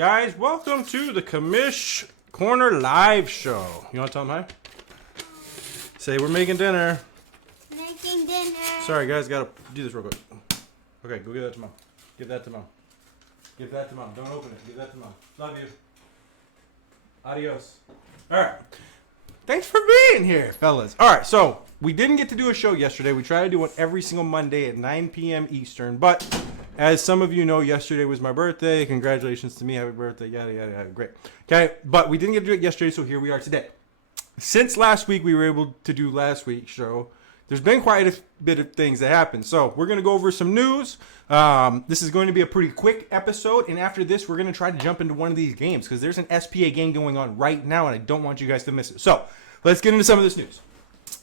Guys, welcome to the Commish Corner Live Show. You want to tell them hi? Say we're making dinner. Making dinner. Sorry, guys, gotta do this real quick. Okay, go give that to Mom. Give that to Mom. Give that to Mom. Don't open it. Give that to Mom. Love you. Adios. All right. Thanks for being here, fellas. All right, so we didn't get to do a show yesterday. We try to do one every single Monday at 9 p.m. Eastern, but as some of you know, yesterday was my birthday. Congratulations to me. Happy birthday. Yada, yada, yada. Great. Okay, but we didn't get to do it yesterday, so here we are today. Since last week, we were able to do last week's show. There's been quite a bit of things that happened. So we're going to go over some news. This is going to be a pretty quick episode. And after this, we're going to try to jump into one of these games because there's an SPA game going on right now, and I don't want you guys to miss it. So let's get into some of this news.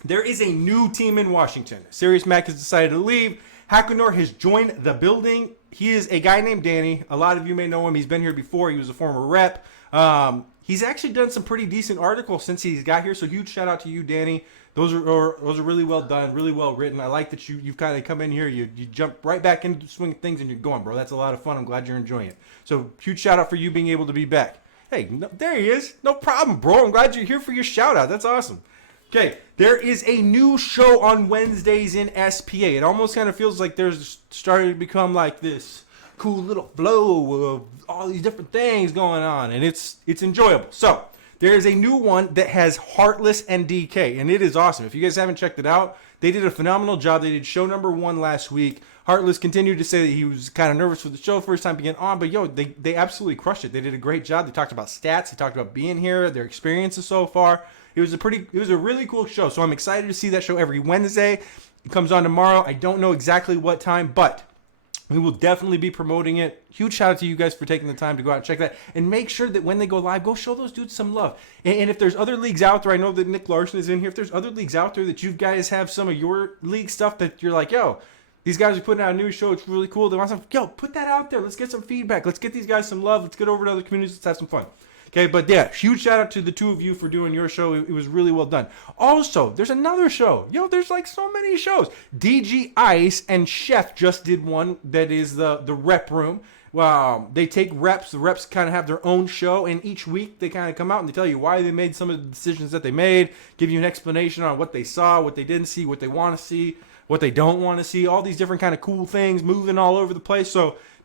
There is a new team in Washington. Sirius Mac has decided to leave. Hakanor has joined the building. He is a guy named Danny. A lot of you may know him. He's been here before. He was a former rep. He's actually done some pretty decent articles since he's got here. So huge shout out to you, Danny. Those are really well done, really well written. I like that you've kind of come in here, you jump right back into the swing of things and you're going, bro. That's a lot of fun. I'm glad you're enjoying it. So huge shout out for you being able to be back. Hey, no, there he is. No problem, bro. I'm glad you're here for your shout out. That's awesome. Okay, there is a new show on Wednesdays in SPA. It almost kind of feels like there's starting to become like this cool little flow of all these different things going on, and it's enjoyable. So there is a new one that has Heartless and DK, and it is awesome. If you guys haven't checked it out, they did a phenomenal job. They did show number 1 last week. Heartless continued to say that he was kind of nervous for the show first time being on, but they absolutely crushed it. They did a great job. They talked about stats. They talked about being here, their experiences so far. It was a really cool show. So I'm excited to see that show every Wednesday. It comes on tomorrow. I don't know exactly what time, but we will definitely be promoting it. Huge shout out to you guys for taking the time to go out and check that. And make sure that when they go live, go show those dudes some love. And if there's other leagues out there, I know that Nick Larson is in here. If there's other leagues out there that you guys have some of your league stuff that you're like, yo, these guys are putting out a new show. It's really cool. They want some, yo, put that out there. Let's get some feedback. Let's get these guys some love. Let's get over to other communities. Let's have some fun. Okay, but yeah, huge shout out to the two of you for doing your show. It was really well done. Also, there's another show. There's like so many shows. DGice and Chef just did one that is the rep room. They take reps. The reps kind of have their own show, and each week they kind of come out and they tell you why they made some of the decisions that they made, give you an explanation on what they saw, what they didn't see, what they want to see, what they don't want to see, all these different kind of cool things moving all over the place.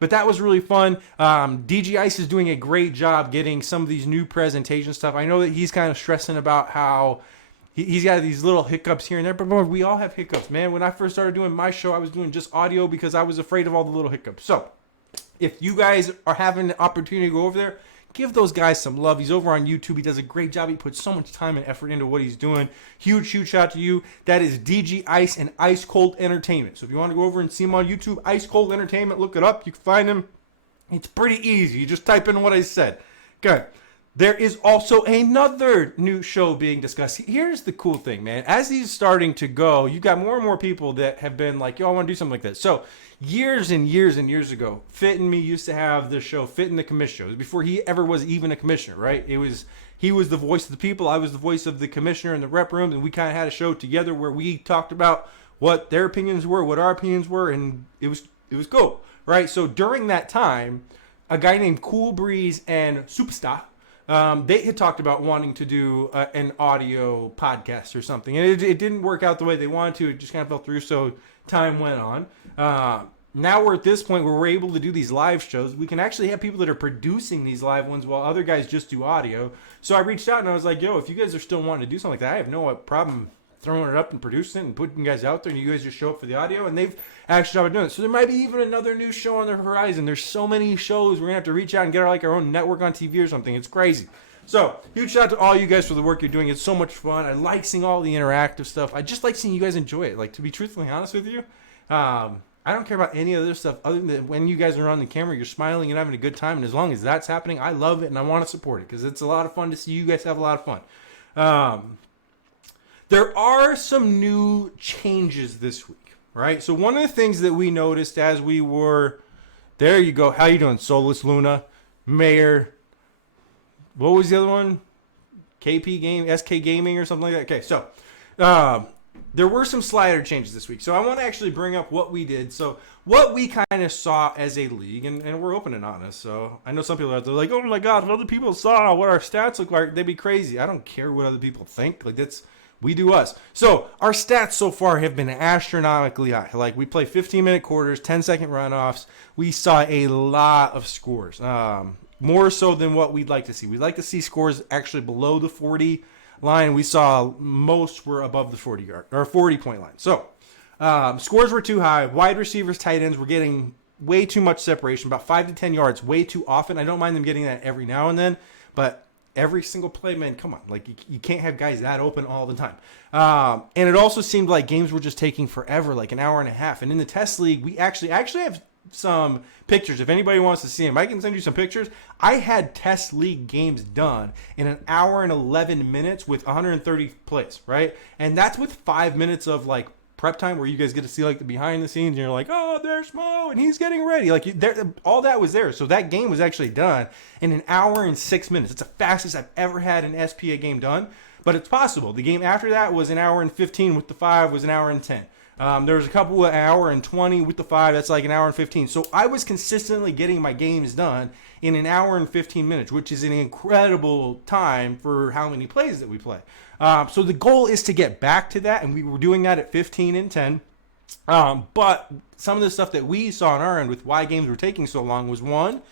But that was really fun. DGice is doing a great job getting some of these new presentation stuff. I know that he's kind of stressing about how he's got these little hiccups here and there, but we all have hiccups, man. When I first started doing my show, I was doing just audio because I was afraid of all the little hiccups. So if you guys are having the opportunity to go over there, give those guys some love. He's over on YouTube. He does a great job. He puts so much time and effort into what he's doing. Huge shout out to you. That is DGice and Ice Cold Entertainment. So if you want to go over and see him on YouTube, Ice Cold Entertainment, look it up. You can find him. It's pretty easy. You just type in what I said. Okay. There is also another new show being discussed. Here's the cool thing, man. As he's starting to go, you've got more and more people that have been like, yo, I want to do something like this. So years and years and years ago, Fit and me used to have the show, Fit and the Commish shows, before he ever was even a commissioner, right? He was the voice of the people. I was the voice of the commissioner in the rep room, and we kind of had a show together where we talked about what their opinions were, what our opinions were, and it was cool, right? So during that time, a guy named Cool Breeze and Superstar, they had talked about wanting to do an audio podcast or something, and it didn't work out the way they wanted to. It just kind of fell through, so time went on. Now we're at this point where we're able to do these live shows. We can actually have people that are producing these live ones while other guys just do audio. So I reached out and I was like, yo, if you guys are still wanting to do something like that, I have no problem throwing it up and producing it and putting you guys out there, and you guys just show up for the audio, and they've actually started doing it. So there might be even another new show on the horizon. There's so many shows. We're going to have to reach out and get our own network on TV or something. It's crazy. So huge shout out to all you guys for the work you're doing. It's so much fun. I like seeing all the interactive stuff. I just like seeing you guys enjoy it. Like, to be truthfully honest with you, I don't care about any other stuff other than when you guys are on the camera, you're smiling and having a good time. And as long as that's happening, I love it and I want to support it because it's a lot of fun to see you guys have a lot of fun. There are some new changes this week, right? So one of the things that we noticed as we were, there you go. How you doing? Solus Luna, Mayor. What was the other one? KP Game, SK Gaming or something like that. Okay, so there were some slider changes this week. So I want to actually bring up what we did. So what we kind of saw as a league, and we're open and honest. So I know some people out there like, oh my God, if other people saw what our stats look like, they'd be crazy. I don't care what other people think. Like we do us. So our stats so far have been astronomically high. Like we play 15-minute quarters, 10-second runoffs. We saw a lot of scores, more so than what we'd like to see. We'd like to see scores actually below the 40 line. We saw most were above the 40-point line. So scores were too high. Wide receivers, tight ends were getting way too much separation, about 5 to 10 yards, way too often. I don't mind them getting that every now and then, but every single play, man, come on. Like, you can't have guys that open all the time. And it also seemed like games were just taking forever, like an hour and a half. And in the test league, we actually have some pictures. If anybody wants to see them, I can send you some pictures. I had test league games done in an hour and 11 minutes with 130 plays, right? And that's with 5 minutes of, like, prep time where you guys get to see like the behind the scenes and you're like, oh, there's Mo and he's getting ready. Like all that was there. So that game was actually done in an hour and 6 minutes. It's the fastest I've ever had an SPA game done, but it's possible. The game after that was an hour and 15 with the 5 was an hour and 10. There was a couple of hour and 20 with the 5. That's like an hour and 15. So I was consistently getting my games done in an hour and 15 minutes, which is an incredible time for how many plays that we play. So the goal is to get back to that, and we were doing that at 15 and 10. But some of the stuff that we saw on our end with why games were taking so long was one,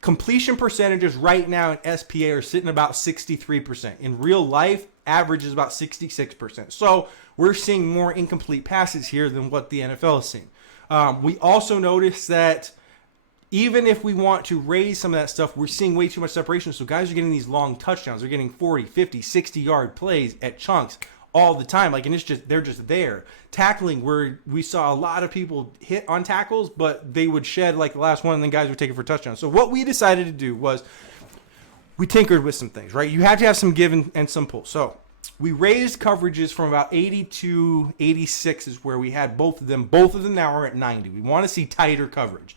completion percentages right now in SPA are sitting about 63%. In real life, average is about 66%. So we're seeing more incomplete passes here than what the NFL is seeing. We also noticed that even if we want to raise some of that stuff, we're seeing way too much separation. So guys are getting these long touchdowns. They're getting 40, 50, 60-yard plays at chunks all the time. Like, and they're just there. Tackling, where we saw a lot of people hit on tackles, but they would shed like the last one, and then guys would take it for touchdowns. So what we decided to do was we tinkered with some things, right? You have to have some give and some pull. So we raised coverages from about 80 to 86 is where we had both of them. Both of them now are at 90. We want to see tighter coverage.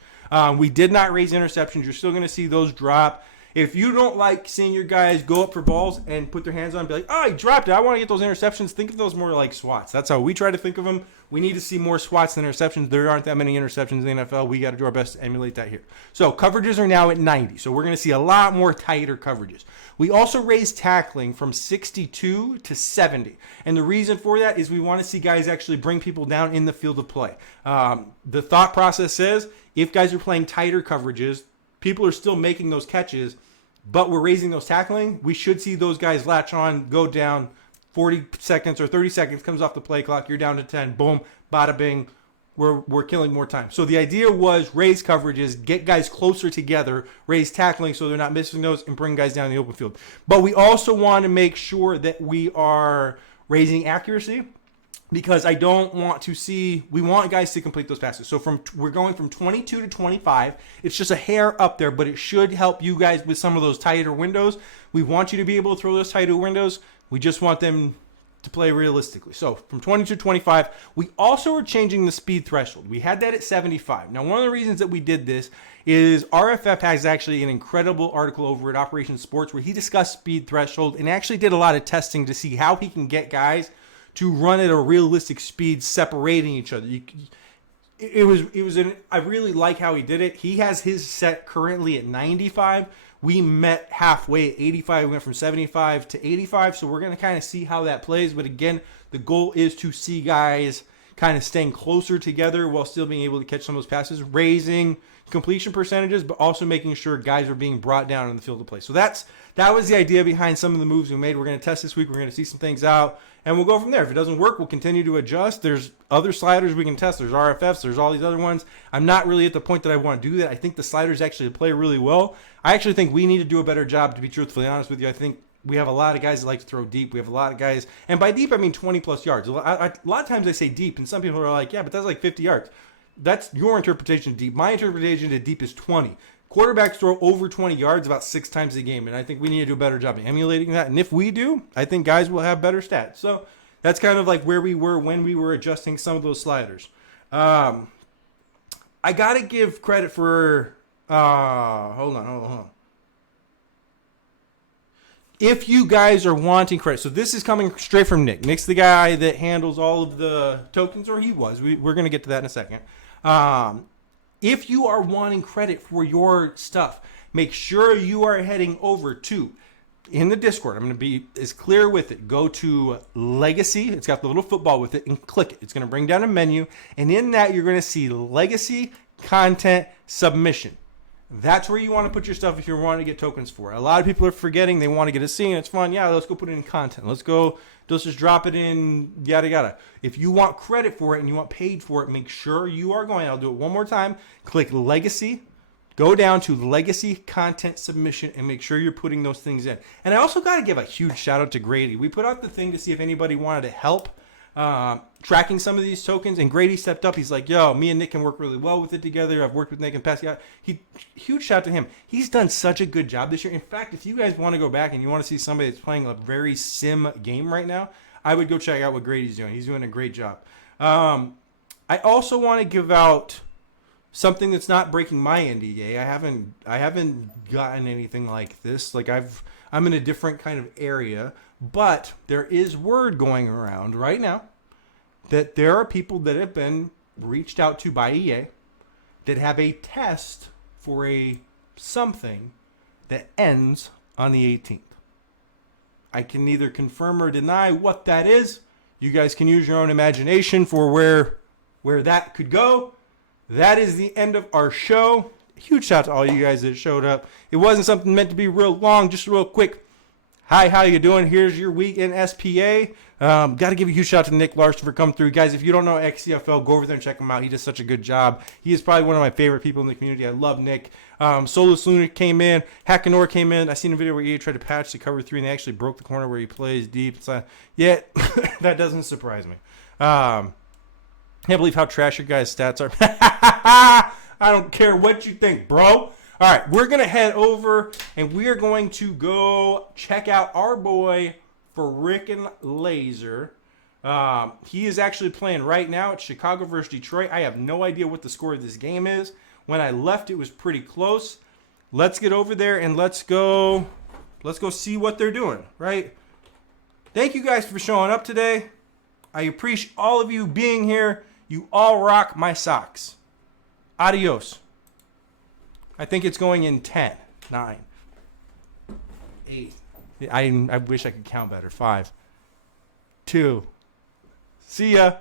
We did not raise interceptions. You're still going to see those drop. If you don't like seeing your guys go up for balls and put their hands on and be like, oh, he dropped it, I want to get those interceptions, think of those more like swats. That's how we try to think of them. We need to see more swats than interceptions. There aren't that many interceptions in the NFL. We got to do our best to emulate that here. So coverages are now at 90. So we're going to see a lot more tighter coverages. We also raised tackling from 62 to 70. And the reason for that is we want to see guys actually bring people down in the field of play. The thought process says if guys are playing tighter coverages, people are still making those catches, but we're raising those tackling. We should see those guys latch on, go down 40 seconds or 30 seconds, comes off the play clock. You're down to 10. Boom, bada bing. We're killing more time. So the idea was raise coverages, get guys closer together, raise tackling so they're not missing those, and bring guys down in the open field. But we also want to make sure that we are raising accuracy, because I don't want to see, we want guys to complete those passes. So we're going from 22 to 25. It's just a hair up there, but it should help you guys with some of those tighter windows. We want you to be able to throw those tighter windows. We just want them to play realistically. So from 22 to 25, we also are changing the speed threshold. We had that at 75. Now, one of the reasons that we did this is RFF has actually an incredible article over at Operation Sports where he discussed speed threshold and actually did a lot of testing to see how he can get guys to run at a realistic speed, separating each other. I really like how he did it. He has his set currently at 95. We met halfway at 85. We went from 75 to 85. So we're going to kind of see how that plays. But again, the goal is to see guys kind of staying closer together while still being able to catch some of those passes, raising completion percentages, but also making sure guys are being brought down in the field of play. So that was the idea behind some of the moves we made. We're going to test this week. We're going to see some things out, and we'll go from there. If it doesn't work, we'll continue to adjust. There's other sliders we can test. There's RFFs. There's all these other ones. I'm not really at the point that I want to do that. I think the sliders actually play really well. I actually think we need to do a better job, to be truthfully honest with you. I think we have a lot of guys that like to throw deep. We have a lot of guys, and by deep, I mean 20-plus yards. A lot of times I say deep, and some people are like, yeah, but that's like 50 yards. That's your interpretation of deep. My interpretation of deep is 20. Quarterbacks throw over 20 yards about 6 times a game, and I think we need to do a better job of emulating that. And if we do, I think guys will have better stats. So that's kind of like where we were when we were adjusting some of those sliders. I got to give credit for... hold on. if you guys are wanting credit, so this is coming straight from Nick. Nick's the guy that handles all of the tokens, or he was. We're going to get to that in a second. If you are wanting credit for your stuff, make sure you are heading over to, in the Discord, I'm going to be as clear with it. Go to Legacy. It's got the little football with it, and click it. It's going to bring down a menu, and in that you're going to see Legacy Content Submission. That's where you want to put your stuff if you're wanting to get tokens for it. A lot of people are forgetting. They want to get a scene. It's fun. Yeah, let's go put it in content. Let's just drop it in, yada, yada. If you want credit for it and you want paid for it, make sure you are going. I'll do it one more time. Click Legacy. Go down to Legacy Content Submission and make sure you're putting those things in. And I also got to give a huge shout out to Grady. We put out the thing to see if anybody wanted to help tracking some of these tokens, and Grady stepped up. He's like, yo, me and Nick can work really well with it together. I've worked with Nick in the past. Yeah, huge shout out to him. He's done such a good job this year. In fact, if you guys want to go back and you want to see somebody that's playing a very sim game right now, I would go check out what Grady's doing. He's doing a great job. I also want to give out something that's not breaking my NDA. I haven't gotten anything like this. Like I'm in a different kind of area, but there is word going around right now that there are people that have been reached out to by EA that have a test for a something that ends on the 18th. I can neither confirm or deny what that is. You guys can use your own imagination for where that could go. That is the end of our show. Huge shout out to all you guys that showed up. It wasn't something meant to be real long, just real quick. Hi, how you doing? Here's your week in SPA. Got to give a huge shout out to Nick Larson for coming through. Guys, if you don't know XCFL, go over there and check him out. He does such a good job. He is probably one of my favorite people in the community. I love Nick. Solus Luna came in. Hackanor came in. I seen a video where he tried to patch the cover 3, and they actually broke the corner where he plays deep. Yeah, that doesn't surprise me. Can't believe how trash your guys' stats are. I don't care what you think, bro. All right, we're going to head over, and we are going to go check out our boy, Frickin' Laser. He is actually playing right now. It's Chicago versus Detroit. I have no idea what the score of this game is. When I left, it was pretty close. Let's get over there, and let's go see what they're doing, right? Thank you guys for showing up today. I appreciate all of you being here. You all rock my socks. Adios. I think it's going in 10, 9, 8. I wish I could count better. 5, 2. See ya.